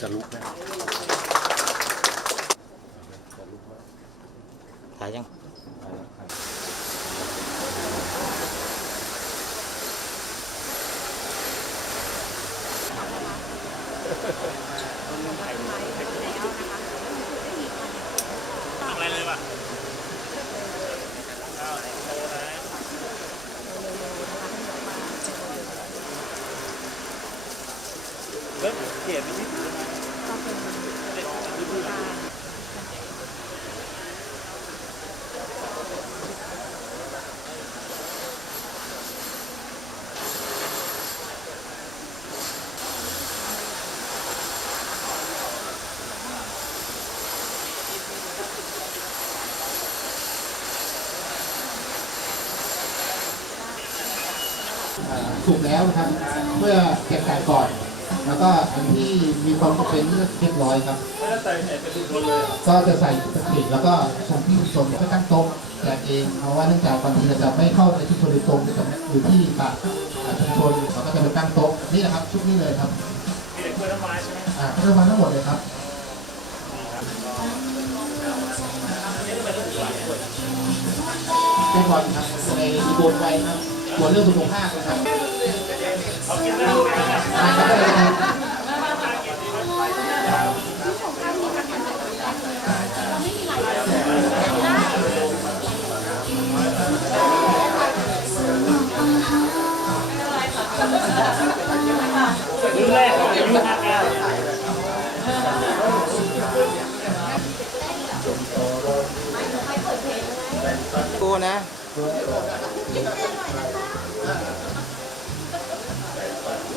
จะลุกไหมถ่ายยังอะไรเลยป่ะอ้าวะเริ่มเขียนไปที่ถือ ถูกแล้วนะครับ เมื่อเก็บไก่ก่อน แล้วก็อันที่มีความจำเป็นเรียบร้อยครับไม่ได้ใส่ไหนเป็นทุกคนเลยก็จะใส่สติแล้วก็ชมที่ชุมชนก็ตั้งโต๊ะแจกเองเพราะว่าเนื่องจากบางทีเราจะไม่เข้าในชุมชนโดยตรงจะอยู่ที่ปากชุมชนเราก็จะไปตั้งโต๊ะนี่แหละครับชุดนี้เลยครับมีแต่กล้วยน้ำว้าใช่ไหมอ่าก็จะมาทั้งหมดเลยครับเป็นบอลครับในบนไว้ครับส่วนเรื่องสุขภาพนะครับ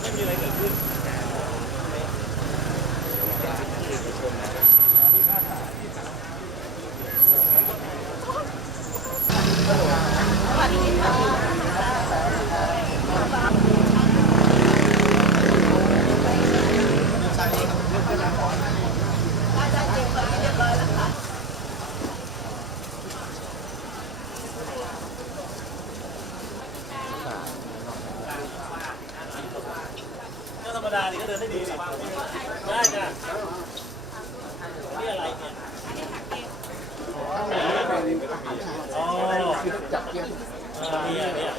ไม่มีอะไรเกิดขึ้น ก็ธรรมดาดิก็เดินได้ดีดิได้จ้ะนี่อะไรเนี่ยอ๋อ จับเกี้ยร์เนี่ยเนี่ย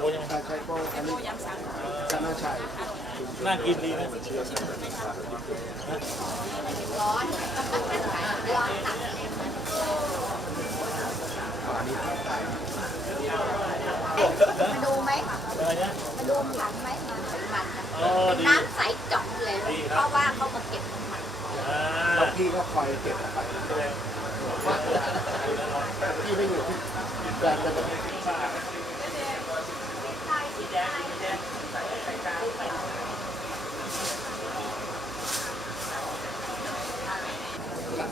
โอ้ยังใช่ใช่ก็อันนี้ชนะชัยน่ากินดีนะมาดูไหมอะไรนะมาดูถังไหมมันเป็นมันนะอ๋อดีน้ำใสจ่องเลย เพราะว่าเขามาเก็บของมันอ่าแล้วพี่ก็คอยเก็บไปพี่ไม่อยู่ที่ รนด์จะแบบ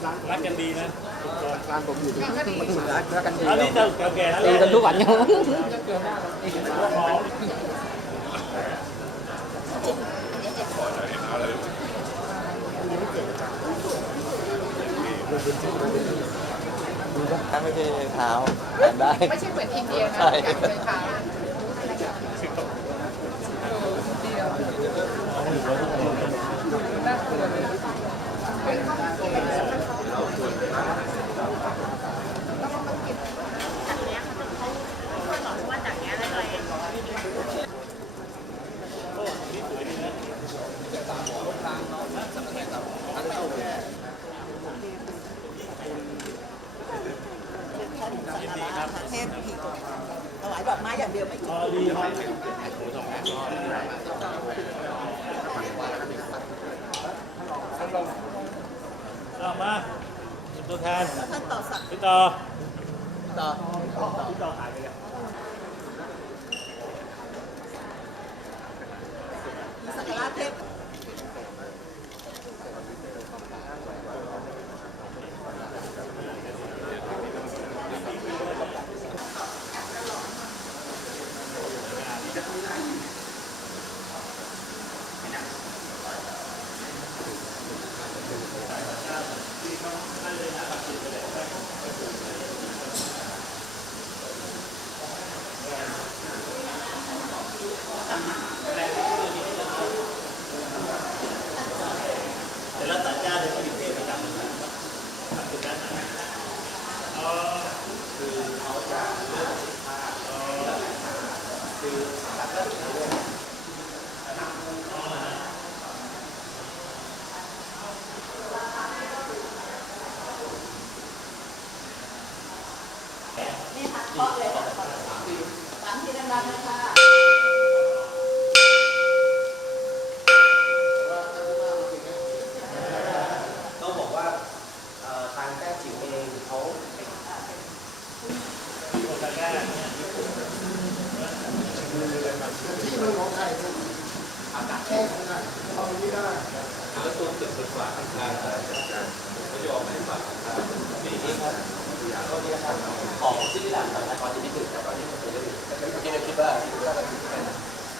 ร้านรักกันดีนะทุกคนร้านผมอยู่ที่มันถึงร้านแล้วกันดีอันนี้จะเก่าแก่นั่นแหตีละกันทุกวันอ ยู่ถ้าไม่ใช่เท้าอ่านได้ ไม่ใช่เหมือนอินเดียนะใช่อยากเลย เทพผีตกถวายดอกไม้อย่างเดียวไม่ถูกดีครับต่อมาเป็ตัวแทนต่ดพี่ต่อพี่ต่อพี่ต่อหายไปแล้วสักการะเทพ เขาจะเลือกผ้าคือตัดแล้วถึงเรื่องต้องบอกว่าเอ่อทางแต้จิ๋วเองเขาเป็นคนแรกเนี่ย ที่มันของใครเนี่อากาศแค่ของใครเอาอย่ได้แล้วตัวตึกเป็นฝาข้างๆอะไรกันเขาจะออกมาให้ฝาข้างๆนี่นี่ครับของที่หลังตอนที่นี่ตึกแต่ตอนที่ผมไปเล่นเมื่อกี้เราคิดว่าคิดว่าเราเป็น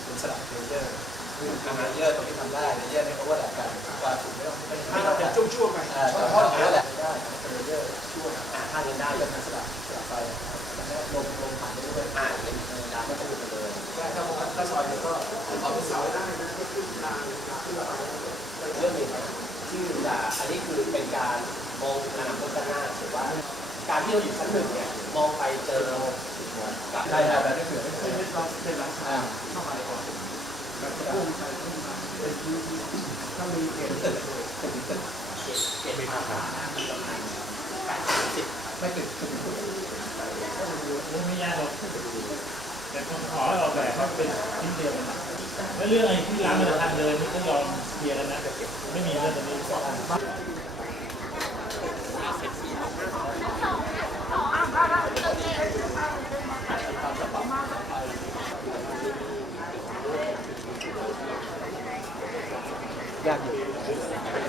เป็นสลับเลเยอร์คือทำเลเยอร์ตรงที่ทำได้เลเยอร์นี่เขาว่าหลักการกว่าถูกไม่ต้องไม่ต้องเป็นจับช่วงไปอ่าแต่ถ้าเราแหละได้เลเยอร์ช่วยอ่าถ้าเล่นได้ก็สลับสลับไปลมลมผ่านได้ด้วยอ่าเป็นธรรมดาก็ต้องไปเลยถ้าถ้าซอยก็เอาไปเสาได้นะก็ขึ้นทางเรื่องนี้ที่จะอันนี้คือเป็นการมองอนาคตข้างหน้าถือว่า การ ที่เราอยู่ชั้นหนึ่งเนี่ยมองไปเจอกับได้ได้ได้คือไม่ต้องเป็นราคาเข้ามาก่อนถ้ามีเกณฑ์ตึกตึกตึกเกณฑ์มาหาแปดสิบไม่ตึกตึกไม่ยากหรอกแต่ผมขอให้ออกแบบให้เป็นชิ้นเดียวกันแล้วเรื่องไอ้ที่ร้านมันทางเดินนี่ก็ยอมเคลียร์กันนะไม่มีเรื่องตรงนี้ ยากอยู่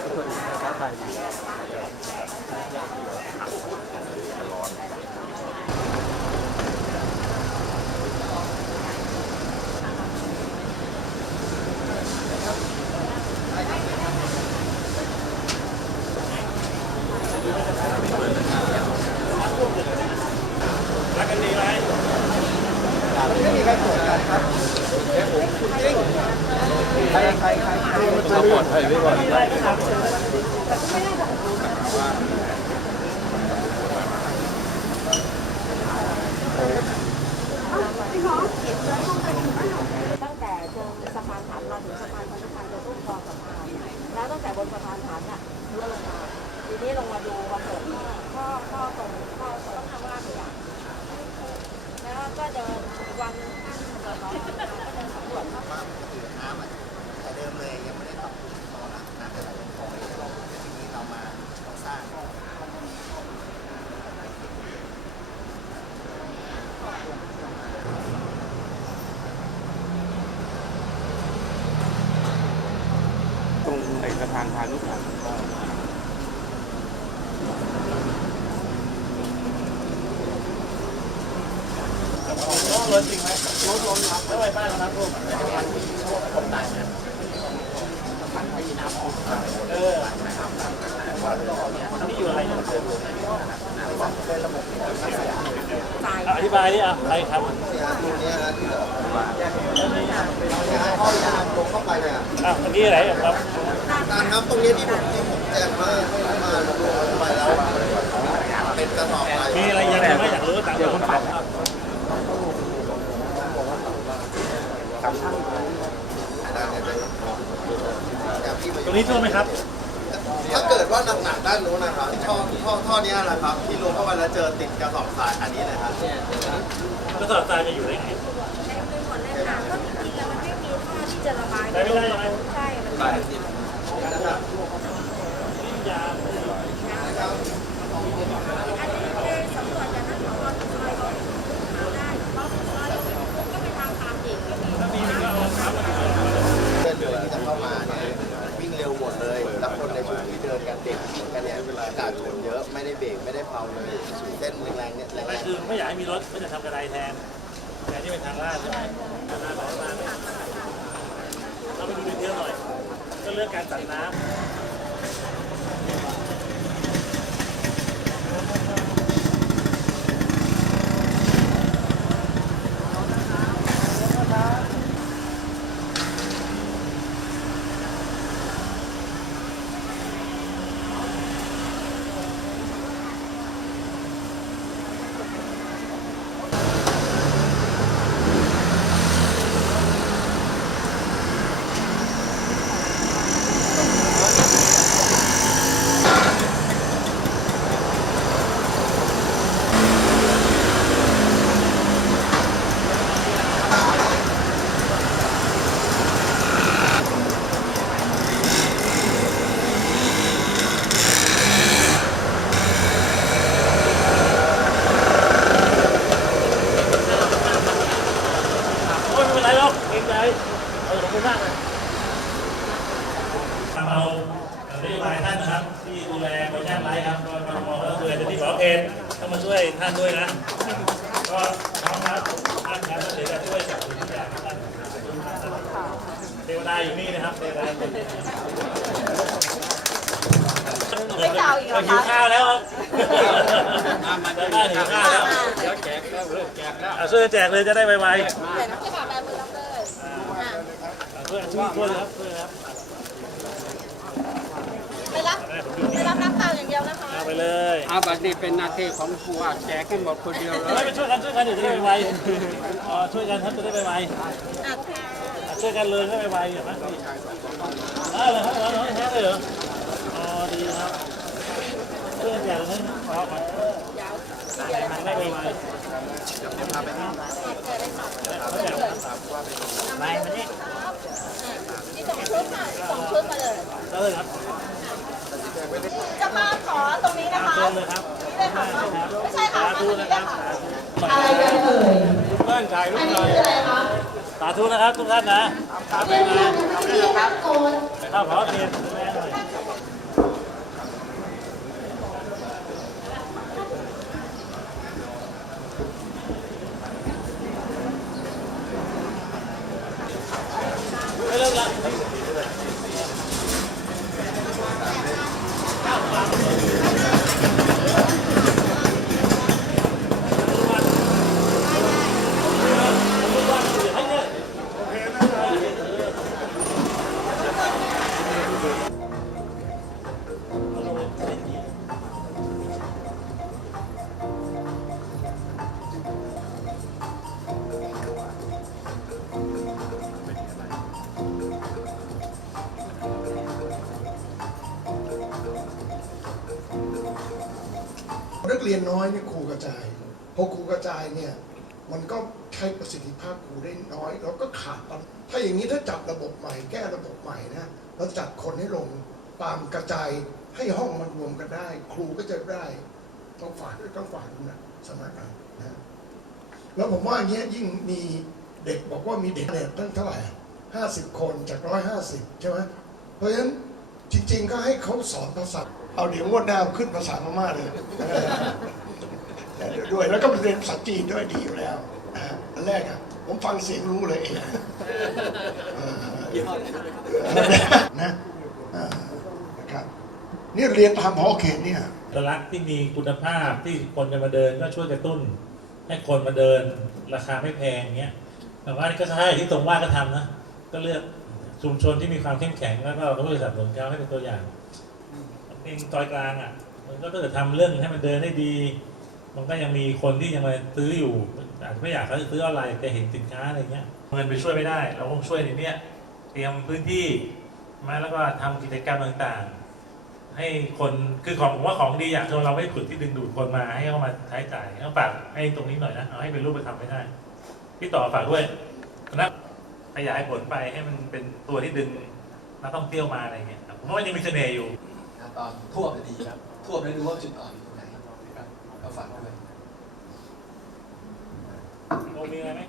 ทุกคนภาษาไทย ไอ้สะพานพานุพันธ์น้องรถจริงไหมรถล้มครับไม่ไหวบ้านเราน้วมผมตายนะเออนี่อยู่อะไรเนี่ยอธิบายดิอะใครครับตรงนี้นะที่เราข้อยางลงเข้าไปเนี่ยอะเมื่อกี้อะไรครับ การครับตรงนี้ที่ผมที่ผมแจ้งว่ามาลงเข้าไปแล้วเป็นกระสอบไปมีอะไรยังไม่อยากรู้ตามเดี๋ยวคุณปัดตรงนี้ท่วมไหมครับ ถ้าเกิดว่าหนักๆด้านนู้นนะครับท่อท่อท่อนี้นะครับ ที่ลงเข้าไปแล้วเจอติดกระสอบทรายอันนี้เลยครับก็สอบตายจะอยู่ได้ไงกจะระบายไม่ได้ใช่มันอันนี้คือสำรวจจากนักข่าวว่าซอยเขาหาได้เพราะซอยก็ไปทางตามอีกก็มีเดิน เดินที่จะเข้ามาเนี่ยวิ่งเร็วหมดเลย แล้วคนในชุดที่เดินกันเด็กกันเนี่ยอากาศชนเยอะ ไม่ได้เบรกไม่ได้เผาเลยเส้นแรงๆเนี่ยแรงไม่คือไม่อยากให้มีรถก็จะทำกระไดแทนแทนที่เป็นทางลาดใช่ไหมทางลาดของมาเนี่ยเราไปดูดีเทลหน่อย ก็เรื่องการตัดน้ำ โอ้ยไม่เป็นไรหรอกเกรงใจเออขอบคุณมากเลยทำเอานโยบายท่านนะครับ ที่ดูแลคนยากไร้ครับก็มองก็คือจะที่ขอเคนต้องมาช่วยท่านด้วยนะ ก็น้องครับท่านครับเดี๋ยวจะช่วยสนับสนุนทุกอย่างท่านเทวดาอยู่ นี่นะครับเทวดาอยู่นี่ไม่เจ้าอีกเหรอหิวคะ ข้าวแล้วครับเดินบ้านหิวข้าวแล้วเดี๋ยวแจกแล้วเริ่มแจกแล้วช่วยแจกเลยจะได้ไวๆเดี๋ยวน้องจะมาแบบมือรับเลยอะช่วยช่วยช่วยครับช่วยครับไปรับไปรับน้ำเปล่าอย่างเดียวนะคะเอาไปเลยอาบัตนี่เป็นหน้าที่ของผู้ว่าแจกให้หมดคนเดียวเลเฮ้ยยไปช่วยกันช่วยกันเดี๋ยวจะได้ไวๆอ๋อช่วยกันครับจะได้ไวอะๆ ช่วยกันเลยก็ไวๆอย่างนั้นอ๋อเหรอครับน้องแท้เลยเหรออ๋อดีครับช่วยกันอย่างนั้นขอขอได้ไวๆไม่มันนี่นี่ส่งชุดมาส่งชุดมาเลยก็เลยครับจะมาขอตรงนี้นะคะเลยครับนี่เลยค่ะไม่ใช่ค่ะมาตรงนี้นะ คเลรัยบค่ะเพื่อนถ่ายรูปหน่อยสาธุนะครับทุกท่านนะสาธุนะข้าวขอเทียนแม่หน่อยไม่เจายเนี่ยมันก็ใช้ประสิทธิภาพครูได้น้อย แล้วก็ขาดตอนถ้าอย่างนี้ถ้าจัดระบบใหม่แก้ระบบใหม่นะแล้วจัดคนให้ลงตามกระจายให้ห้องมันรวมกันได้ ครูก็จะได้ต้องฝากต้องฝากนะสำนักงานนะแล้วผมว่าอย่างเงี้ยยิ่งมีเด็กบอกว่ามีเด็กเนี่ยตั้งเท่าไหร่ห้าสิบคนจากร้อยห้าสิบใช่ไหมเพราะฉะนั้นจริง ๆ ก็ให้เขาสอนภาษาเอาเดี๋ยวงวดหน้าขึ้นภาษาพม่าเลย ดี๋ยวด้วย แล้วก็เรียนภาษาจีนด้วยดีอยู่แล้วนะฮะอันแรกอะผมฟังเสียงรู้เลยเองเออนะเออนะครับนี่เรียนตามพอเขตเนี่ยตลักษณ์ที่มีคุณภาพที่คนจะมาเดินก็ช่วยกระตุ้น ให้คนมาเดินราคาไม่แพงเงี้ยแต่ว่าก็ใช่ที่ตรงว่าก็ทำนะ ก็เลือกชุมชนที่มีความเข้มแข็งแล้วก็เราก็สนับสนุนเขาให้เป็นตัวอย่างเองซอยกลางอะ มันก็ถ้าเกิดทำเรื่องให้มันเดินได้ดี มันก็ยังมีคนที่ยังมาซื้ออยู่อาจจะไม่อยากเขาจะซื้อออนไรน์แต่เห็นสินค้าอะไรเงี้ยเงินไปช่วยไม่ได้ เราคงช่วยในเนี้ยเตรียมพื้นที่มาแล้วก็ทำกิจกรรมต่างๆ ให้คนคือของผมว่าของดีอย่างเราไม่ผุดที่ดึงดูดคนมาให้เข้ามาใช้จ่ายเขาฝากให้ตรงนี้หน่อยนะเอาให้เป็นรูปธรรมไม่ได้พี่ต่อฝากด้วยนะขยายผลไปให้มันเป็นตัวที่ดึงนักท่องเที่ยวมาอะไรเงี้ยผมว่ายังมีเสน่ห์อยู่ตอนทั่วดีครับทั่วได้รู้ว่าจุดอ่อน ก็ฝากด้วย โอมีอะไรไหม